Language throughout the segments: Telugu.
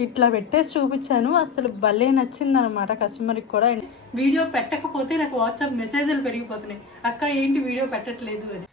ఇట్లా పెట్టేసి చూపించాను. అసలు భలే నచ్చింది అనమాట కస్టమర్కి కూడా. వీడియో పెట్టకపోతే నాకు వాట్సాప్ మెసేజ్లు పెరిగిపోతున్నాయి. అక్క ఏంటి వీడియో పెట్టట్లేదు అని?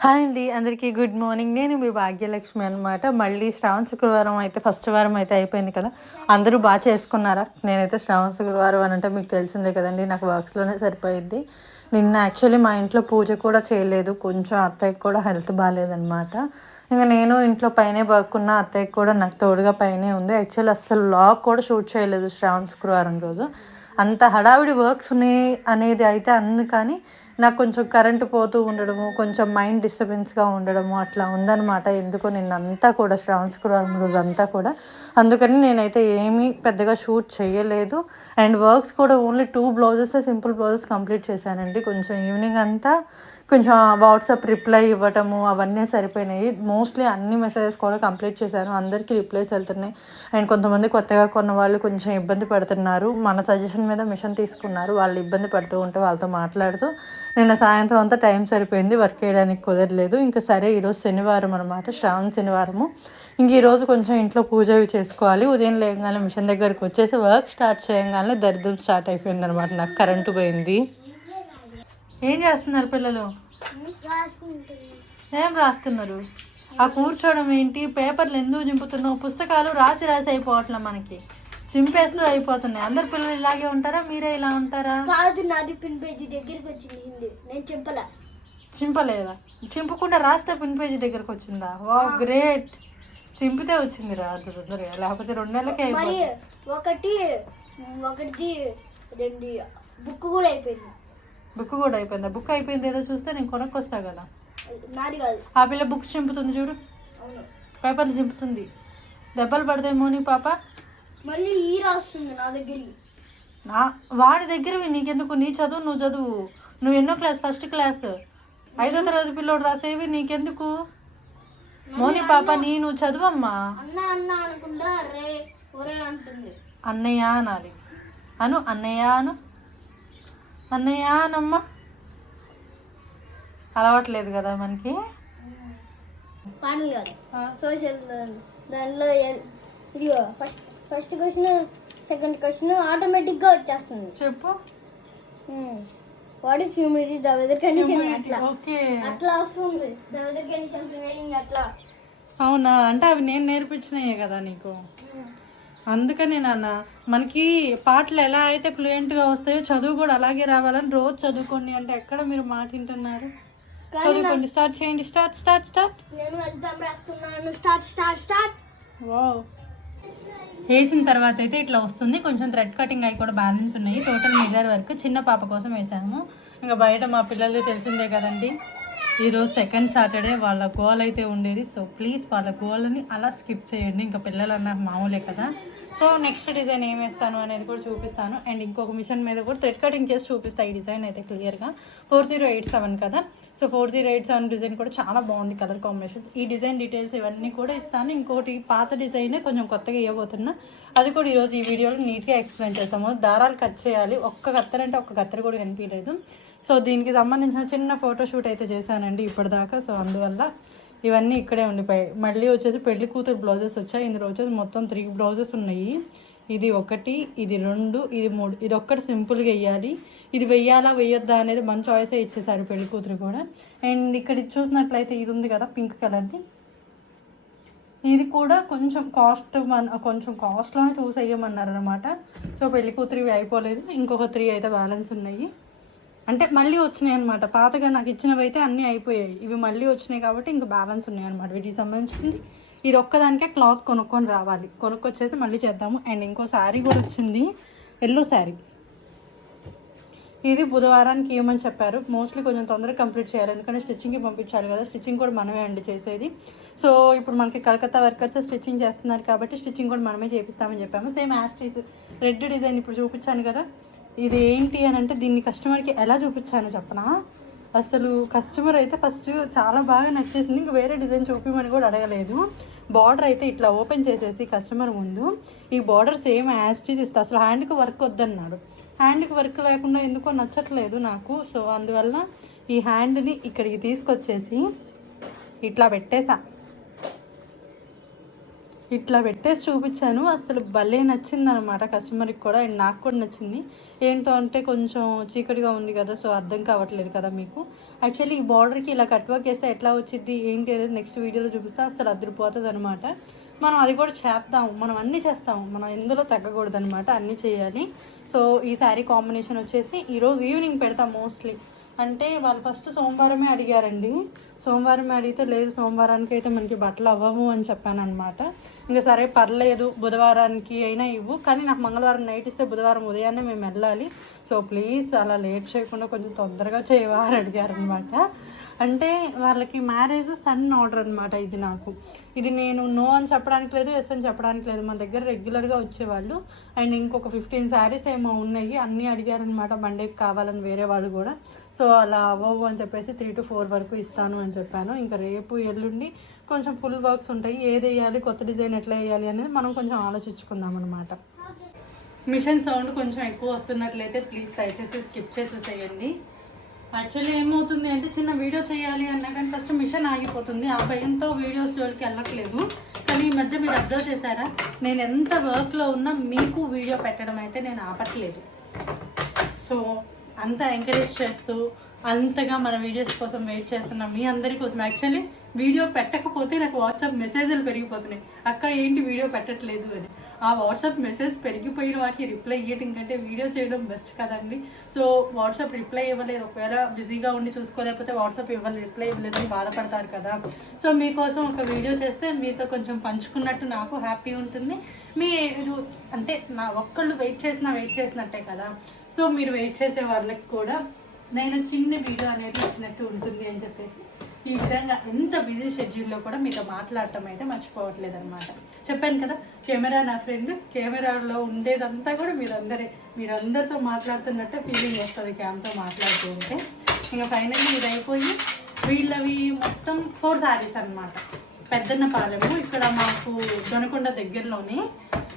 హాయ్ అండి. అందరికీ గుడ్ మార్నింగ్. నేను మీ భాగ్యలక్ష్మి అనమాట మళ్ళీ శ్రావణ శుక్రవారం అయితే ఫస్ట్ వారం అయితే అయిపోయింది కదా. అందరూ బాగా చేసుకున్నారా? నేనైతే శ్రావణ శుక్రవారం అని అంటే మీకు తెలిసిందే కదండి. నాకు వర్క్స్లోనే సరిపోయింది. నిన్న యాక్చువల్లీ మా ఇంట్లో పూజ కూడా చేయలేదు. కొంచెం అత్తయ్యకి కూడా హెల్త్ బాగాలేదనమాట ఇంకా నేను ఇంట్లో పైనే పడుకున్న అత్తయ్య కూడా నాకు తోడుగా పైనే ఉంది. యాక్చువల్ అస్సలు లాక్ కూడా షూట్ చేయలేదు శ్రావణ శుక్రవారం రోజు. అంత హడావిడి వర్క్స్ ఉన్నాయి అనేది అయితే అన్ని కానీ నాకు కొంచెం కరెంటు పోతూ ఉండడము కొంచెం మైండ్ డిస్టర్బెన్స్గా ఉండడము అట్లా ఉందన్నమాట. ఎందుకో నిన్నంతా కూడా శ్రావణ శుక్రవారం రోజు అంతా కూడా. అందుకని నేనైతే ఏమీ పెద్దగా షూట్ చేయలేదు. అండ్ వర్క్స్ కూడా only two blouses simple blouses complete చేశానండి. కొంచెం ఈవినింగ్ అంతా కొంచెం వాట్సాప్ రిప్లై ఇవ్వటము అవన్నీ సరిపోయినాయి. మోస్ట్లీ అన్ని మెసేజెస్ కూడా కంప్లీట్ చేశాను. అందరికీ రిప్లైస్ వెళ్తున్నాయి. అండ్ కొంతమంది కొత్తగా కొన్న వాళ్ళు కొంచెం ఇబ్బంది పడుతున్నారు. మన సజెషన్ మీద మిషన్ తీసుకున్నారు. వాళ్ళు ఇబ్బంది పడుతూ ఉంటే వాళ్ళతో మాట్లాడుతూ నిన్న సాయంత్రం అంతా టైం సరిపోయింది. వర్క్ చేయడానికి కుదరలేదు. ఇంకా సరే ఈరోజు శనివారం అనమాట శ్రావణ శనివారము. ఇంక ఈరోజు కొంచెం ఇంట్లో పూజ అవి చేసుకోవాలి. ఉదయం లేగానే మిషన్ దగ్గరికి వచ్చేసి వర్క్ స్టార్ట్ చేయగానే దరిద్రం స్టార్ట్ అయిపోయింది అనమాట నాకు కరెంటు పోయింది. ఏం చేస్తున్నారు పిల్లలు? ఏం రాస్తున్నారు? ఆ కూర్చోవడం ఏంటి? పేపర్లు ఎందుకు చింపుతున్నావు? పుస్తకాలు రాసి రాసి అయిపోవట్లే మనకి. చింపేస్తూ అయిపోతున్నాయి. అందరు పిల్లలు ఇలాగే ఉంటారా? మీరే ఇలా ఉంటారా? కాదు నాది పిన్ పేజీ దగ్గరికి వచ్చింది. హిందీ. నేను చెప్పలా చింపలేదా? చింపకుండా రాస్తే పిన్ పేజీ దగ్గరకు వచ్చిందా? వా గ్రేట్. చింపితే వచ్చింది రా. అంత తొందరగా లేకపోతే రెండు నెలలకే మరి అయిపోతుంది ఒకటి ఒకటిది రెండు బుక్ కూడా అయిపోయింది. బుక్ కూడా అయిపోయిందా? బుక్ అయిపోయింది ఏదో చూస్తే నేను కొనుక్కొస్తా కదా. ఆ పిల్ల బుక్స్ చింపుతుంది చూడు. పేపర్లు చింపుతుంది. దెబ్బలు పడతాయేమో నీ పాప? మళ్ళీ ఈ రాస్తుంది నా దగ్గరికి. నా వాడి దగ్గరవి నీకెందుకు? నీ చదువు నువ్వు చదువు. నువ్వు ఎన్నో క్లాస్? First class. ఐదో తరగతి పిల్లోడు రాసేవి నీకెందుకు? మోని పాప నీ నువ్వు చదువమ్మా. అన్న అన్న అనుకుంటా రే ఒరే అంటుంది. అన్నయ్య అనాలి. అను అన్నయ్య అను. అన్నయ్య అనమ్మా అలవాట్లేదు కదా మనకి? పాటలు కాదు సోషల్ దానిలో ఇదిగో first first question second question ఆటోమేటిక్గా వచ్చేస్తుంది. చెప్పు. What is humidity? The weather condition అట్లా. వస్తుంది. ద వెదర్ కండిషన్ ప్రివైలింగ్ అట్లా. అవునా? అంటే అవి నేను నేర్పించినాయే కదా నీకు? అందుకనే నాన్న మనకి పాటలు ఎలా అయితే ఫ్లూయెంట్గా వస్తాయో చదువు కూడా అలాగే రావాలని రోజు చదువుకోండి అంటే ఎక్కడ మీరు మాట వింటున్నారు? చదువుకోండి. స్టార్ట్ చేయండి. స్టార్ట్ స్టార్ట్ స్టార్ట్ నేను ఎగ్జామ్ రాస్తున్నాను. స్టార్ట్ స్టార్ట్ స్టార్ట్ వావ్ వేసిన తర్వాత అయితే ఇట్లా వస్తుంది. కొంచెం థ్రెడ్ కటింగ్ అవి కూడా బ్యాలెన్స్ ఉన్నాయి. టోటల్ మిర్రర్ వర్క్ చిన్న పాప కోసం వేసాము. ఇంకా బయట మా పిల్లలు తెలిసిందే కదండి. ఈరోజు సెకండ్ సాటర్డే వాళ్ళ గోల్ అయితే ఉండేది. సో ప్లీజ్ వాళ్ళ గోల్ని అలా స్కిప్ చేయండి. ఇంకా పిల్లలు అన్నారు మామూలే కదా. సో నెక్స్ట్ డిజైన్ ఏం వేస్తాను అనేది కూడా చూపిస్తాను. అండ్ ఇంకొక మిషన్ మీద కూడా థ్రెడ్ కటింగ్ చేసి చూపిస్తాను ఈ డిజైన్ అయితే క్లియర్గా. ఫోర్ జీరో ఎయిట్ సెవెన్ కదా. So four zero eight seven design కూడా చాలా బాగుంది కలర్ కాంబినేషన్. ఈ డిజైన్ డీటెయిల్స్ ఇవన్నీ కూడా ఇస్తాను. ఇంకోటి పాత డిజైనే కొంచెం కొత్తగా ఇవ్వబోతున్నా. అది కూడా ఈరోజు ఈ వీడియోలో నీట్గా ఎక్స్ప్లెయిన్ చేస్తాము. దారాలు కట్ చేయాలి. ఒక్క కత్తెర అంటే ఒక్క కత్తెర కూడా కనిపించలేదు. సో దీనికి సంబంధించిన చిన్న ఫోటోషూట్ అయితే చేశానండి ఇప్పటిదాకా. సో అందువల్ల ఇవన్నీ ఇక్కడే ఉండిపోయాయి. మళ్ళీ వచ్చేసి పెళ్ళి కూతురు బ్లౌజెస్ వచ్చాయి. ఇందులో వచ్చేసి మొత్తం త్రీ బ్లౌజెస్ ఉన్నాయి. ఇది ఒకటి ఇది రెండు ఇది మూడు ఇది ఒక్కటి సింపుల్గా వేయాలి ఇది వెయ్యాలా వెయ్యొద్దా అనేది మన చాయిసే ఇచ్చేసారు పెళ్ళి కూతురు కూడా. అండ్ ఇక్కడ ఇది చూసినట్లయితే ఇది ఉంది కదా పింక్ కలర్ది ఇది కూడా కొంచెం కాస్ట్ మన కొంచెం కాస్ట్లోనే చూసి వేయమన్నారు అనమాట సో పెళ్ళి కూతురు ఇవి అయిపోలేదు. ఇంకొక త్రీ అయితే బ్యాలెన్స్ ఉన్నాయి. అంటే మళ్ళీ వచ్చినాయి అనమాట పాతగా నాకు ఇచ్చినవి అయితే అన్నీ అయిపోయాయి. ఇవి మళ్ళీ వచ్చినాయి కాబట్టి ఇంకా బ్యాలెన్స్ ఉన్నాయి అనమాట వీటికి సంబంధించింది ఇది ఒక్కదానికే క్లాత్ కొనుక్కొని రావాలి. కొనుక్కొచ్చేసి మళ్ళీ చేద్దాము. అండ్ ఇంకో శారీ కూడా వచ్చింది. ఎల్లో శారీ. ఇది బుధవారానికి ఏమని చెప్పారు. మోస్ట్లీ కొంచెం తొందరగా కంప్లీట్ చేయాలి. ఎందుకంటే స్టిచ్చింగ్కి పంపించాలి కదా. స్టిచ్చింగ్ కూడా మనమే అండి చేసేది. సో ఇప్పుడు మనకి కలకత్తా వర్కర్స్ స్టిచ్చింగ్ చేస్తున్నారు కాబట్టి స్టిచ్చింగ్ కూడా మనమే చేపిస్తామని చెప్పాము. సేమ్ యాస్టీస్ రెడ్ డిజైన్ ఇప్పుడు చూపించాను కదా. ఇది ఏంటి అని అంటే దీన్ని కస్టమర్కి ఎలా చూపించానో చెప్పనా? అసలు కస్టమర్ అయితే ఫస్ట్ చాలా బాగా నచ్చేసింది. ఇంక వేరే డిజైన్ చూపించమని కూడా అడగలేదు. బార్డర్ అయితే ఇట్లా ఓపెన్ చేసేసి కస్టమర్ ముందు. ఈ బార్డర్ సేమ్ యాస్టీజ్ ఇస్తా. అసలు హ్యాండ్కి వర్క్ వద్దన్నాడు. హ్యాండ్కి వర్క్ లేకుండా ఎందుకో నచ్చట్లేదు నాకు. సో అందువల్ల ఈ హ్యాండ్ని ఇక్కడికి తీసుకొచ్చేసి ఇట్లా పెట్టేసా. ఇట్లా పెట్టేసి చూపించాను. అసలు భలే నచ్చింది అనమాట కస్టమర్కి కూడా. అండ్ నాకు కూడా నచ్చింది. ఏంటో అంటే కొంచెం చీకటిగా ఉంది కదా సో అర్థం కావట్లేదు కదా మీకు. యాక్చువల్లీ ఈ బార్డర్కి ఇలా కట్ వర్క్ వేస్తే ఎట్లా వచ్చింది ఏంటి అనేది నెక్స్ట్ వీడియోలో చూపిస్తే. అసలు అదిరిపోతుంది అనమాట మనం అది కూడా చేద్దాము మనం అన్నీ చేస్తాము మనం ఎందులో తగ్గకూడదు అనమాట అన్నీ చేయాలి. సో ఈ శారీ కాంబినేషన్ వచ్చేసి ఈరోజు ఈవినింగ్ పెడతాం మోస్ట్లీ. అంటే వాళ్ళు ఫస్ట్ సోమవారమే అడిగారండి. సోమవారం అడిగితే లేదు సోమవారానికి అయితే మనకి బట్టలు అవ్వము అని చెప్పాను అనమాట ఇంకా సరే పర్లేదు బుధవారానికి అయినా ఇవ్వు కానీ నాకు మంగళవారం నైట్ ఇస్తే బుధవారం ఉదయాన్నే మేము వెళ్ళాలి. సో ప్లీజ్ అలా లేట్ చేయకుండా కొంచెం తొందరగా చేయవారు అడిగారనమాట అంటే వాళ్ళకి మ్యారేజ్ సన్ ఆర్డర్ అనమాట ఇది నాకు. ఇది నేను నో అని చెప్పడానికి లేదు ఎస్ అని చెప్పడానికి లేదు. మన దగ్గర రెగ్యులర్గా వచ్చేవాళ్ళు. అండ్ ఇంకొక ఫిఫ్టీన్ శారీస్ ఏమో ఉన్నాయి. అన్నీ అడిగారనమాట మండేకి కావాలని వేరే వాళ్ళు కూడా. సో అలా అవ్వవు అని చెప్పేసి త్రీ టు ఫోర్ వరకు ఇస్తాను అని చెప్పాను. ఇంకా రేపు ఎల్లుండి కొంచెం ఫుల్ వర్క్స్ ఉంటాయి. ఏది వేయాలి కొత్త డిజైన్ ఎట్లా వేయాలి అనేది మనం కొంచెం ఆలోచించుకుందాం అనమాట మిషన్ సౌండ్ కొంచెం ఎక్కువ వస్తున్నట్లయితే ప్లీజ్ దయచేసి స్కిప్ చేసేసేయండి. యాక్చువల్లీ ఏమవుతుంది అంటే చిన్న వీడియో చేయాలి అన్నా కానీ ఫస్ట్ మిషన్ ఆగిపోతుంది. ఆ భయంతో వీడియోస్ జోలికి వెళ్ళట్లేదు. కానీ ఈ మధ్య మీరు అబ్జర్వ్ చేశారా? నేను ఎంత వర్క్లో ఉన్నా మీకు వీడియో పెట్టడం అయితే నేను ఆపట్లేదు. సో అంత ఎంకరేజ్ చేస్తూ అంతగా మన వీడియోస్ కోసం వెయిట్ చేస్తున్నాం మీ అందరి కోసం. యాక్చువల్లీ వీడియో పెట్టకపోతే నాకు వాట్సాప్ మెసేజ్లు పెరిగిపోతున్నాయి. అక్క ఏంటి వీడియో పెట్టట్లేదు అని. ఆ వాట్సాప్ మెసేజ్ పెరిగిపోయిన వాటికి రిప్లై ఇవ్వటం కంటే వీడియో చేయడం బెస్ట్ కదండి. సో వాట్సాప్ రిప్లై ఇవ్వలేదు. ఒకవేళ బిజీగా ఉండి చూసుకోలేకపోతే వాట్సాప్ ఇవ్వలేదు రిప్లై ఇవ్వలేదు అని బాధపడతారు కదా. సో మీకోసం ఒక వీడియో చేస్తే మీతో కొంచెం పంచుకున్నట్టు నాకు హ్యాపీ ఉంటుంది. మీ అంటే నా ఒక్కళ్ళు వెయిట్ చేసినా వెయిట్ చేసినట్టే కదా. సో మీరు వెయిట్ చేసే వాళ్ళకి కూడా నేను చిన్న వీడియో అనేది ఇచ్చినట్టు ఉంటుంది అని చెప్పేసి ఈ విధంగా ఎంత బిజీ షెడ్యూల్లో కూడా మీతో మాట్లాడటం అయితే మర్చిపోవట్లేదు అనమాట చెప్పాను కదా కెమెరా నా ఫ్రెండ్ కెమెరాలో ఉండేదంతా కూడా మీరందరే. మీరందరితో మాట్లాడుతున్నట్టే ఫీలింగ్ వస్తుంది క్యామ్తో మాట్లాడుతూ ఉంటే. ఇంకా ఫైనల్లీ ఇది అయిపోయి వీళ్ళవి మొత్తం ఫోర్ శారీస్ అనమాట పెద్దన్న పాలెము ఇక్కడ మాకు దొనకొండ దగ్గరలోనే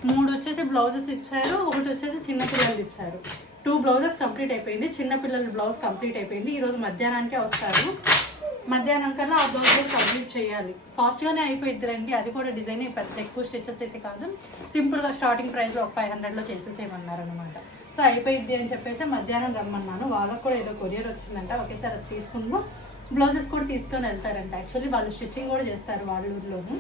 మూడు వచ్చేసి బ్లౌజెస్ ఇచ్చారు ఒకటి వచ్చేసి చిన్నపిల్లలు ఇచ్చారు. టూ బ్లౌజెస్ కంప్లీట్ అయిపోయింది. చిన్నపిల్లల బ్లౌజ్ కంప్లీట్ అయిపోయింది. ఈరోజు మధ్యాహ్నానికే వస్తారు. మధ్యాహ్నం కల్లా ఆ బ్లౌజ్ కంప్లీట్ చేయాలి. ఫాస్ట్గానే అయిపోయింది రండి. అది కూడా డిజైన్ పెద్ద ఎక్కువ స్టిచెస్ అయితే కాదు. సింపుల్గా స్టార్టింగ్ ప్రైస్ ఒక ఫైవ్ హండ్రెడ్లో చేసేసేయమన్నారు అనమాట సో అయిపోయింది అని చెప్పేసి మధ్యాహ్నం రమ్మన్నాను. వాళ్ళకు కూడా ఏదో కొరియర్ వచ్చిందంట. ఒకేసారి అది తీసుకున్నాం బ్లౌజెస్ కూడా తీసుకొని వెళ్తారంట. యాక్చువల్లీ వాళ్ళు స్టిచ్చింగ్ కూడా చేస్తారు వాళ్ళ ఊర్లోను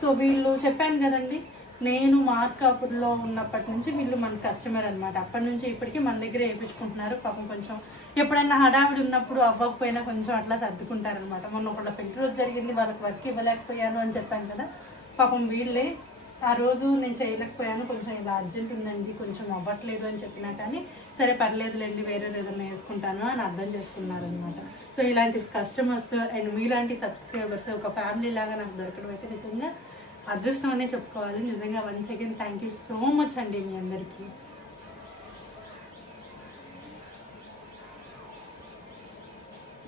సో వీళ్ళు చెప్పాను కదండి నేను మార్కాపుర్లో ఉన్నప్పటి నుంచి వీళ్ళు మన కస్టమర్ అనమాట అప్పటి నుంచి ఇప్పటికీ మన దగ్గర వేయించుకుంటున్నారు. పాపం కొంచెం ఎప్పుడైనా హడావిడి ఉన్నప్పుడు అవ్వకపోయినా కొంచెం అట్లా సర్దుకుంటారనమాట. మొన్న ఒకళ్ళ పెళ్ళి రోజు జరిగింది వాళ్ళకి వర్క్ ఇవ్వలేకపోయాను అని చెప్పాను కదా. పాపం వీళ్ళే ఆ రోజు నేను చేయలేకపోయాను కొంచెం ఇలా అర్జెంట్ ఉందండి కొంచెం అవ్వట్లేదు అని చెప్పినా కానీ సరే పర్లేదులేండి వేరేది ఏదైనా వేసుకుంటాను అని అర్థం చేసుకున్నారనమాట. సో ఇలాంటి కస్టమర్స్ అండ్ మీలాంటి సబ్స్క్రైబర్స్ ఒక ఫ్యామిలీ లాగా నాకు దొరకడం అయితే నిజంగా అదృష్టం అనే చెప్పుకోవాలి. నిజంగా one second thank you so much అండి మీ అందరికీ.